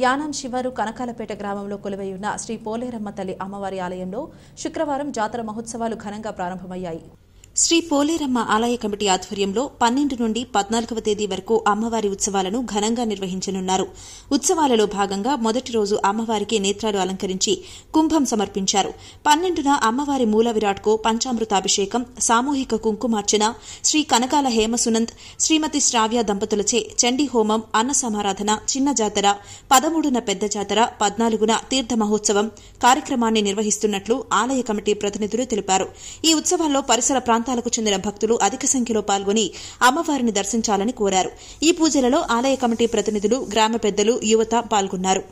యానం శివారు కనకాలపేట గ్రామంలో కొలువైయున్న శ్రీ పోలేరమ్మ తల్లి అమ్మవారి ఆలయంలో శుక్రవారం జాతర మహోత్సవాలు ఘనంగా ప్రారంభమయ్యాయి. శ్రీ పోలేరమ్మ ఆలయ కమిటీ ఆధ్వర్యంలో 12 నుండి 14వ తేదీ వరకు అమ్మవారి ఉత్సవాలను ఘనంగా నిర్వహించనున్నారు. ఉత్సవాలలో భాగంగా మొదటి రోజు అమ్మవారికి నేత్రాలు అలంకరించి కుంభం సమర్పించారు. 12న అమ్మవారి మూల విరాట్కు పంచామృతాభిషేకం, సామూహిక కుంకుమార్చన, శ్రీ కనకాల హేమసునంద్, శ్రీమతి శ్రావ్య దంపతులచే చండీ హోమం, అన్న సమారాధన, చిన్న జాతర, 13న పెద్ద జాతర, 14న తీర్థ మహోత్సవం కార్యక్రమాన్ని నిర్వహిస్తున్నట్లు ఆలయ కమిటీ ప్రతినిధులు తెలిపారు. ఈ ఉత్సవాల్లో పరిసర ప్రాంతాలకు చెందిన భక్తులు అధిక సంఖ్యలో పాల్గొని అమ్మవారిని దర్శించాలని కోరారు. ఈ పూజలలో ఆలయ కమిటీ ప్రతినిధులు, గ్రామ పెద్దలు, యువత పాల్గొన్నారు.